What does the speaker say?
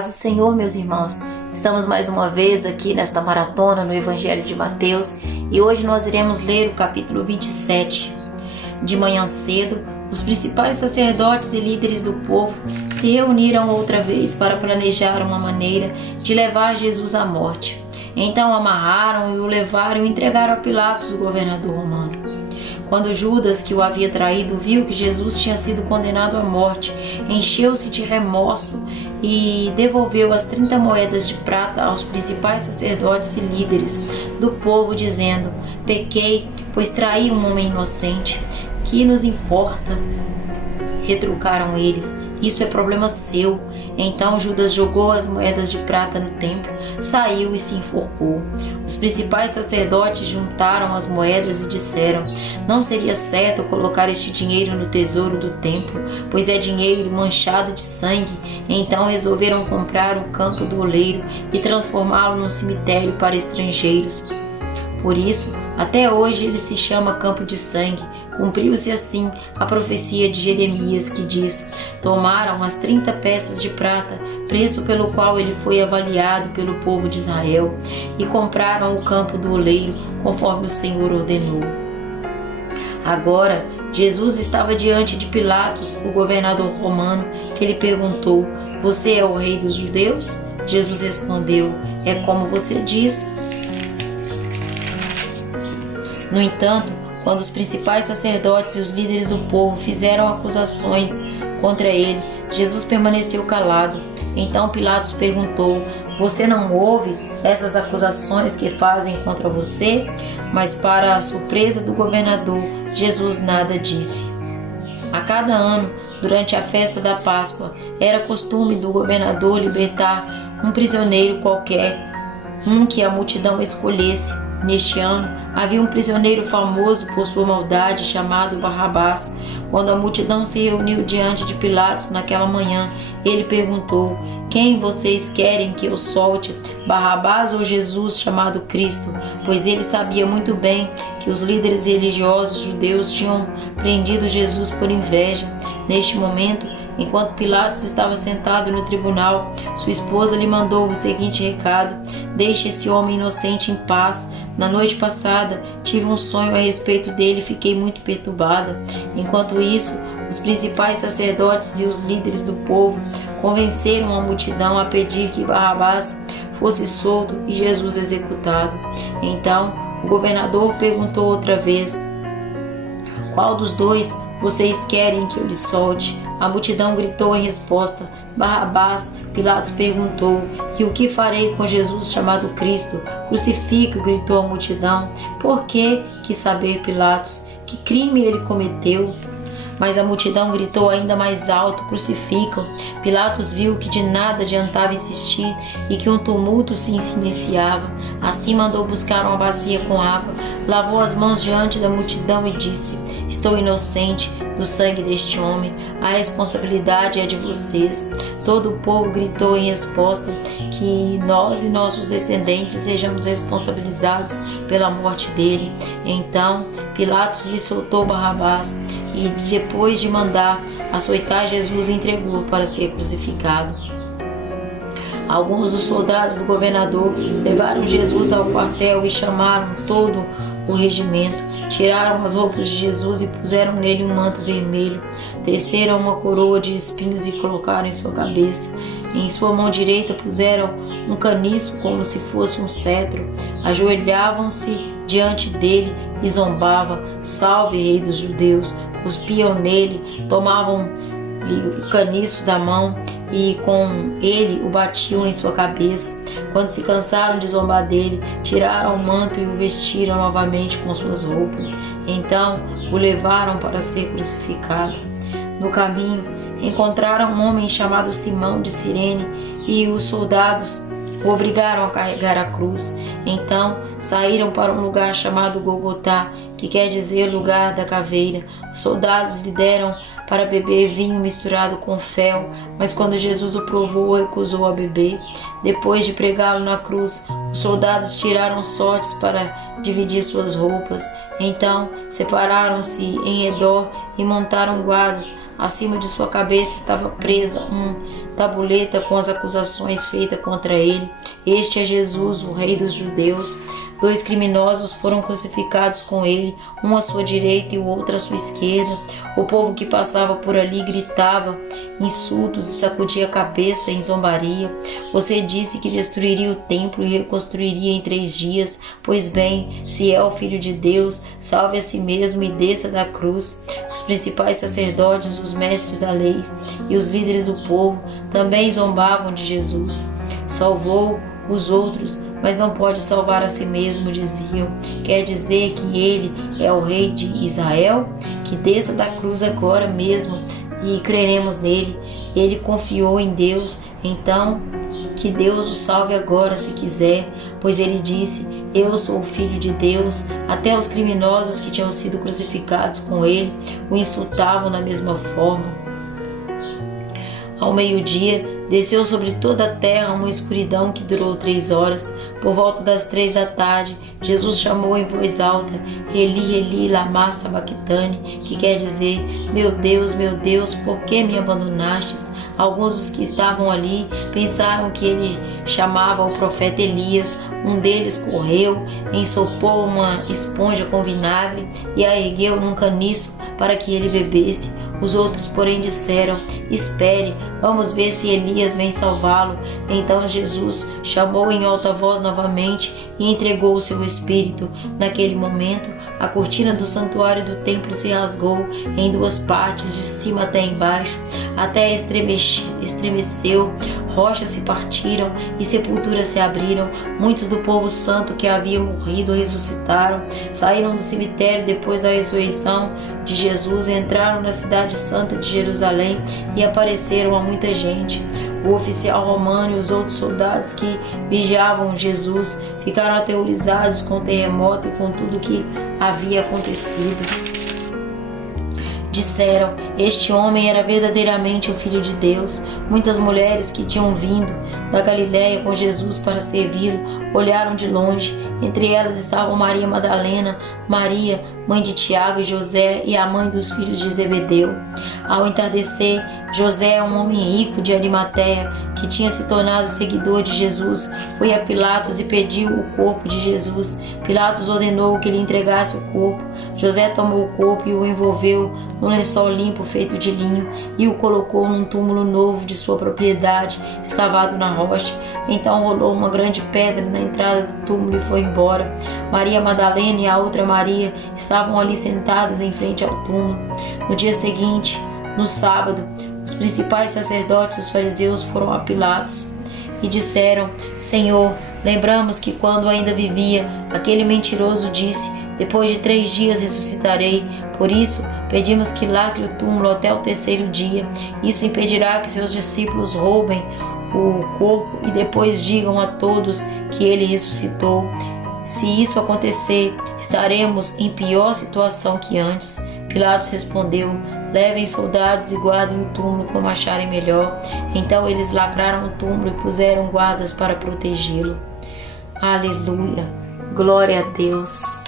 Paz do Senhor, meus irmãos. Estamos mais uma vez aqui nesta maratona no Evangelho de Mateus e hoje nós iremos ler o capítulo 27. De manhã cedo, os principais sacerdotes e líderes do povo se reuniram outra vez para planejar uma maneira de levar Jesus à morte. Então amarraram e o levaram e entregaram a Pilatos, o governador romano. Quando Judas, que o havia traído, viu que Jesus tinha sido condenado à morte, encheu-se de remorso e devolveu as 30 moedas de prata aos principais sacerdotes e líderes do povo, dizendo: pequei, pois traí um homem inocente. Que nos importa? Retrucaram eles. Isso é problema seu. Então Judas jogou as moedas de prata no templo, saiu e se enforcou. Os principais sacerdotes juntaram as moedas e disseram: não seria certo colocar este dinheiro no tesouro do templo, pois é dinheiro manchado de sangue. Então resolveram comprar o campo do oleiro e transformá-lo num cemitério para estrangeiros. Por isso, até hoje ele se chama Campo de Sangue. Cumpriu-se assim a profecia de Jeremias, que diz: tomaram as 30 peças de prata, preço pelo qual ele foi avaliado pelo povo de Israel, e compraram o campo do oleiro, conforme o Senhor ordenou. Agora, Jesus estava diante de Pilatos, o governador romano, que lhe perguntou: você é o rei dos judeus? Jesus respondeu: é como você diz. No entanto, quando os principais sacerdotes e os líderes do povo fizeram acusações contra ele, Jesus permaneceu calado. Então Pilatos perguntou: você não ouve essas acusações que fazem contra você? Mas, para a surpresa do governador, Jesus nada disse. A cada ano, durante a festa da Páscoa, era costume do governador libertar um prisioneiro qualquer, um que a multidão escolhesse. Neste ano, havia um prisioneiro famoso por sua maldade chamado Barrabás. Quando a multidão se reuniu diante de Pilatos naquela manhã, ele perguntou: quem vocês querem que eu solte, Barrabás ou Jesus chamado Cristo? Pois ele sabia muito bem que os líderes religiosos judeus tinham prendido Jesus por inveja. Neste momento, enquanto Pilatos estava sentado no tribunal, sua esposa lhe mandou o seguinte recado: deixe esse homem inocente em paz. Na noite passada, tive um sonho a respeito dele e fiquei muito perturbada. Enquanto isso, os principais sacerdotes e os líderes do povo convenceram a multidão a pedir que Barrabás fosse solto e Jesus executado. Então, o governador perguntou outra vez: qual dos dois vocês querem que eu lhe solte? A multidão gritou em resposta: Barrabás. Pilatos perguntou: e o que farei com Jesus chamado Cristo? Crucifique-o, gritou a multidão. Por que? Quis saber Pilatos. Que crime ele cometeu? Mas a multidão gritou ainda mais alto: crucificam. Pilatos viu que de nada adiantava insistir e que um tumulto se iniciava. Assim mandou buscar uma bacia com água, lavou as mãos diante da multidão e disse: estou inocente do sangue deste homem, a responsabilidade é de vocês. Todo o povo gritou em resposta que nós e nossos descendentes sejamos responsabilizados pela morte dele. Então Pilatos lhe soltou Barrabás e, depois de mandar açoitar Jesus, entregou para ser crucificado. Alguns dos soldados do governador levaram Jesus ao quartel e chamaram todo o regimento. Tiraram as roupas de Jesus e puseram nele um manto vermelho. Teceram uma coroa de espinhos e colocaram em sua cabeça. Em sua mão direita puseram um caniço como se fosse um cetro. Ajoelhavam-se diante dele e zombavam: salve, rei dos judeus! Cuspiam nele, tomavam-lhe o caniço da mão e com ele o batiam em sua cabeça. Quando se cansaram de zombar dele, tiraram o manto e o vestiram novamente com suas roupas. Então o levaram para ser crucificado. No caminho, encontraram um homem chamado Simão de Cirene e os soldados o obrigaram a carregar a cruz. Então saíram para um lugar chamado Golgotá, que quer dizer lugar da caveira. Os soldados lhe deram para beber vinho misturado com fel, mas quando Jesus o provou, recusou a beber. Depois de pregá-lo na cruz, os soldados tiraram sortes para dividir suas roupas. Então separaram-se em redor e montaram guardas. Acima de sua cabeça estava presa tabuleta com as acusações feitas contra ele. Este é Jesus, o Rei dos Judeus. 2 criminosos foram crucificados com ele, um à sua direita e o outro à sua esquerda. O povo que passava por ali gritava insultos e sacudia a cabeça em zombaria. Você disse que destruiria o templo e reconstruiria em 3 dias. Pois bem, se é o Filho de Deus, salve a si mesmo e desça da cruz. Os principais sacerdotes, os mestres da lei e os líderes do povo também zombavam de Jesus. Salvou os outros, mas não pode salvar a si mesmo, diziam. Quer dizer que ele é o rei de Israel? Que desça da cruz agora mesmo e creremos nele. Ele confiou em Deus, então que Deus o salve agora se quiser, pois ele disse: eu sou o Filho de Deus. Até os criminosos que tinham sido crucificados com ele o insultavam da mesma forma. Ao meio-dia, desceu sobre toda a terra uma escuridão que durou 3 horas. Por volta das 3 da tarde, Jesus chamou em voz alta: Eli, Eli, lama sabachthani, que quer dizer: meu Deus, por que me abandonastes? Alguns dos que estavam ali pensaram que ele chamava o profeta Elias. Um deles correu, ensopou uma esponja com vinagre e a ergueu num caniço para que ele bebesse. Os outros, porém, disseram: espere, vamos ver se Elias vem salvá-lo. Então Jesus chamou em alta voz novamente e entregou o seu espírito. Naquele momento, a cortina do santuário do templo se rasgou em 2 partes, de cima até embaixo, até estremeceu. Rochas se partiram e sepulturas se abriram. Muitos do povo santo que havia morrido ressuscitaram. Saíram do cemitério depois da ressurreição de Jesus, entraram na cidade santa de Jerusalém e apareceram a muita gente. O oficial romano e os outros soldados que vigiavam Jesus ficaram aterrorizados com o terremoto e com tudo o que havia acontecido. Disseram: este homem era verdadeiramente o Filho de Deus. Muitas mulheres que tinham vindo da Galiléia com Jesus para servi-lo olharam de longe. Entre elas estavam Maria Madalena, Maria, mãe de Tiago e José, e a mãe dos filhos de Zebedeu. Ao entardecer, José, um homem rico de Arimateia, que tinha se tornado seguidor de Jesus, foi a Pilatos e pediu o corpo de Jesus. Pilatos ordenou que lhe entregasse o corpo. José tomou o corpo e o envolveu num lençol limpo feito de linho e o colocou num túmulo novo de sua propriedade, escavado na rocha. Então rolou uma grande pedra na entrada do túmulo e foi embora. Maria Madalena e a outra Maria estavam ali sentadas em frente ao túmulo. No dia seguinte, no sábado, os principais sacerdotes e os fariseus foram a Pilatos e disseram: Senhor, lembramos que quando ainda vivia, aquele mentiroso disse: depois de 3 dias ressuscitarei. Por isso, pedimos que lacre o túmulo até o 3º dia. Isso impedirá que seus discípulos roubem o corpo e depois digam a todos que ele ressuscitou. Se isso acontecer, estaremos em pior situação que antes. Pilatos respondeu: levem soldados e guardem o túmulo como acharem melhor. Então eles lacraram o túmulo e puseram guardas para protegê-lo. Aleluia! Glória a Deus!